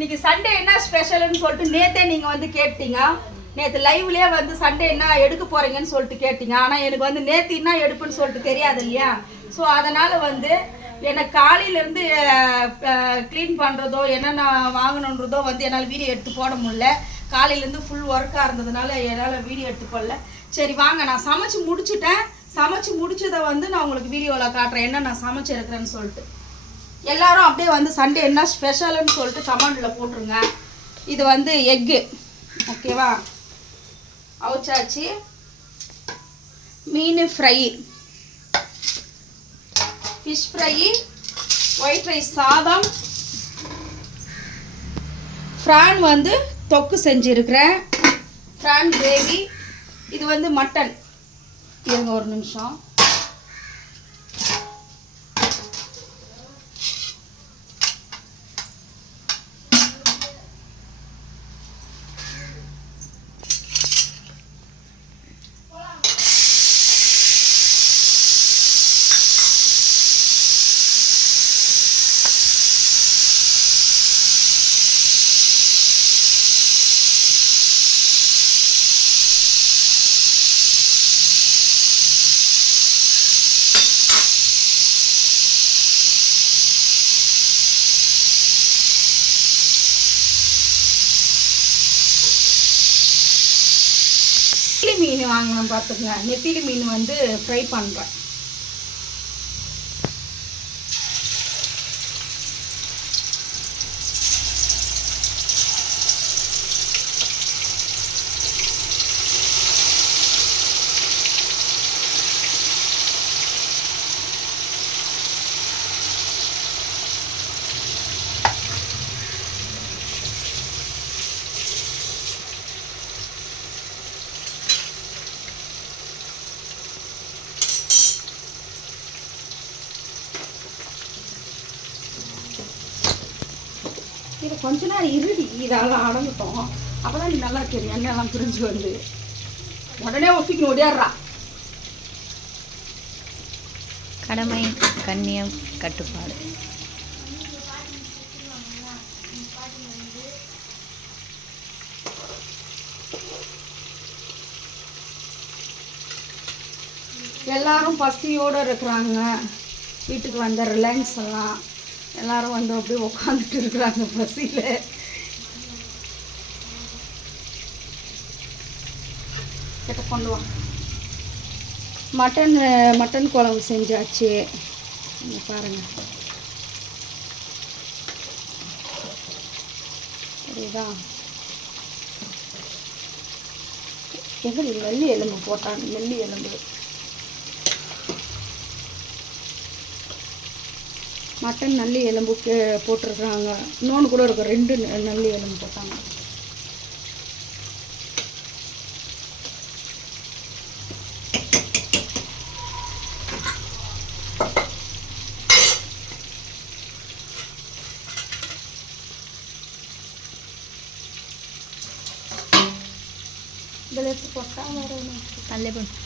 இன்னைக்கு சண்டே என்ன ஸ்பெஷல்னு சொல்லிட்டு நேத்தே நீங்க வந்து கேட்டீங்க. நேற்று லைவ்லயே வந்து சண்டே என்ன எடுக்க போறீங்கன்னு சொல்லிட்டு கேட்டீங்க. ஆனால் எனக்கு வந்து நேற்று என்ன எடுப்புன்னு சொல்லிட்டு தெரியாது இல்லையா. ஸோ அதனால் வந்து எனக்கு காலையிலேருந்து க்ளீன் பண்ணுறதோ என்னென்ன வாங்கணுன்றதோ வந்து என்னால் வீடியோ எடுத்து போட முடியல. காலையிலேருந்து ஃபுல் ஒர்க்காக இருந்ததுனால என்னால் வீடியோ எடுத்து போடல. சரி வாங்க, நான் சமைச்சு முடிச்சுட்டேன். சமைச்சு முடிச்சதை வந்து நான் உங்களுக்கு வீடியோவில் காட்டுறேன் என்ன நான் சமைச்சிருக்கிறேன்னு சொல்லிட்டு. எல்லாரும் அப்படியே வந்து சண்டே என்ன ஸ்பெஷல்னு சொல்லிட்டு கமெண்டில் போட்டுருங்க. இது வந்து எக்கு, ஓகேவா? அவுச்சாச்சு. மீன் fry, fish fry, white rice சாதம், ஃப்ரான் வந்து தொக்கு செஞ்சுருக்கிறேன், ஃப்ரான் கிரேவி. இது வந்து மட்டன். இருங்க ஒரு நிமிஷம். மீன் வாங்கணும் பார்த்துங்க. நெத்திலி மீன் வந்து ஃப்ரை பண்ணுறேன். இது கொஞ்ச நேரம் இருடி, இதெல்லாம் அடங்கட்டும். அப்போ தான் நீ நல்லா தெரியும் எண்ணெயெல்லாம் பிரிஞ்சு வந்து உடனே ஒப்பிக்கணும் ஓடியாடுறா. கடமை, கண்ணியம், கட்டுப்பாடு. எல்லாரும் பசியோடு இருக்கிறாங்க. வீட்டுக்கு வந்த ரிலையன்ஸ் எல்லாம் எல்லாரும் வந்து அப்படியே உட்காந்துட்டு இருக்கிறாங்க பசியில். கிட்ட கொண்டு வா. மட்டன் குழம்பு செஞ்சாச்சு. பாருங்க, சரிதா? எங்களுக்கு நெல்லி எலும்பு போட்டாங்க. நெல்லி எலும்பு மட்டன் நல்லி எலும்பு போட்டிருக்குறாங்க. இன்னொன்று கூட இருக்கும், 2 நல்லி எலும்பு போட்டாங்க. இதில் எடுத்து போட்டால் வேறு ஒன்று நல்ல பண்ணு.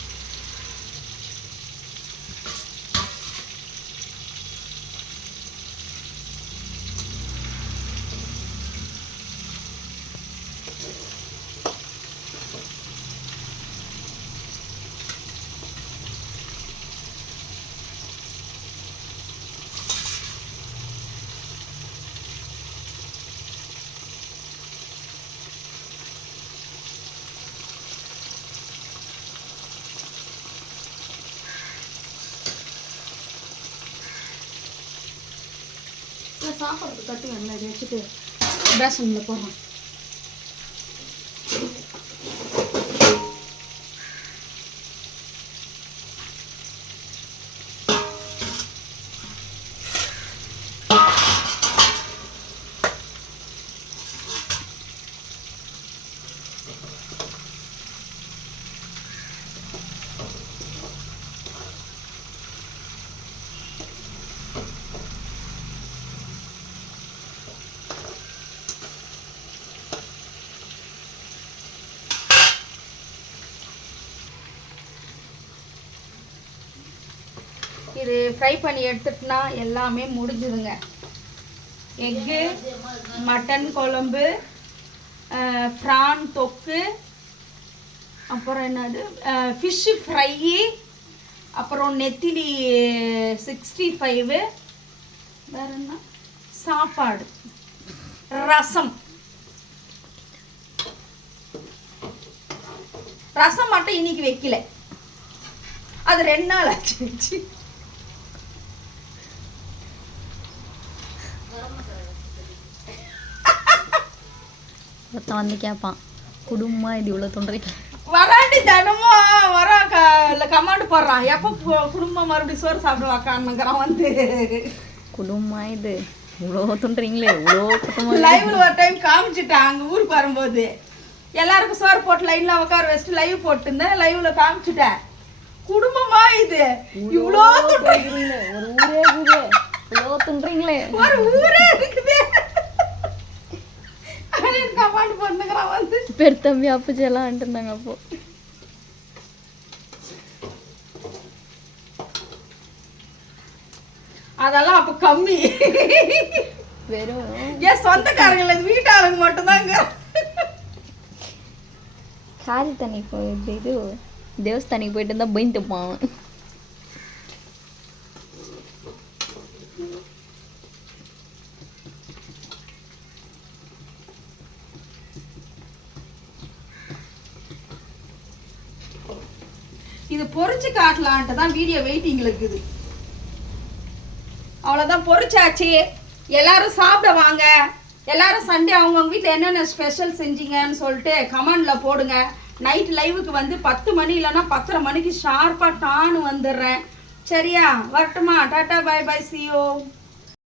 சாப்பாடு கட்டி வெண்ணெய் வச்சுட்டு பேசனில் போடுறோம். இது ஃப்ரை பண்ணி எடுத்துட்டுனா எல்லாமே முடிஞ்சுதுங்க. எக்கு, மட்டன் குழம்பு, ஃப்ரான் தொக்கு, அப்புறம் என்னது ஃபிஷ்ஷு ஃப்ரை, அப்புறம் நெத்திலி 65, வேற என்ன, சாப்பாடு, ரசம். ரசம் மட்டும் இன்னைக்கு வைக்கல, அது 2 நாள் ஆச்சு வச்சு. ஒருத்தன் வந்து கேட்பான், குடும்பமாக இது இவ்வளோ தொண்டரைக்கு வராண்டி தினமும் வரா கமாண்டு போடுறான், எப்போ குடும்பம் மறுபடியும் சோறு சாப்பிடுவாக்கான்னுங்கிறான் வந்து. குடும்பமாக இது இவ்வளோ தொண்டுறீங்களே, இவ்வளோ குடும்பம். லைவ்ல ஒரு டைம் காமிச்சிட்டேன், அங்கே ஊருக்கு வரும்போது எல்லாருக்கும் சோறு போட்டு லைன்ல உட்கார வச்சுட்டு லைவ் போட்டுருந்தேன். லைவ்ல காமிச்சிட்டேன், குடும்பமா இது இவ்வளோ தொண்டுறீங்களே, ஒரு ஊரே இருக்குது, இவ்வளோ தொண்டுறீங்களே, ஒரு ஊரே இருக்குது. கமாண்டு பண்ணுங்கிறான் வந்து. பெருத்தம்பி அப்பச்செல்லாம் இருந்தாங்க அப்போ. அதெல்லாம் அப்ப கம்மி, வெறும் ஏன் சொந்தக்காரங்கள வீட்டாளுங்க மட்டும்தாங்க. காரி தண்ணி போயிட்டு இது தேவஸ்தானிக்கு போயிட்டு இருந்தா பயந்துப்பான். இது பொரிச்சு காட்டலான்ட்டு தான் வீடியோ வெயிட்டிங்ல இருக்குது. அவ்வளோதான், பொரிச்சாச்சு. எல்லாரும் சாப்பிட வாங்க. எல்லாரும் சண்டே அவங்கவுங்க வீட்டில் என்னென்ன ஸ்பெஷல் செஞ்சீங்கன்னு சொல்லிட்டு கமெண்டில் போடுங்க. நைட் லைவுக்கு வந்து 10 மணி இல்லைன்னா 10:30 மணிக்கு ஷார்ப்பாக டான்னு வந்துடுறேன். சரியா? வரட்டுமா? Tata, bye bye, see you.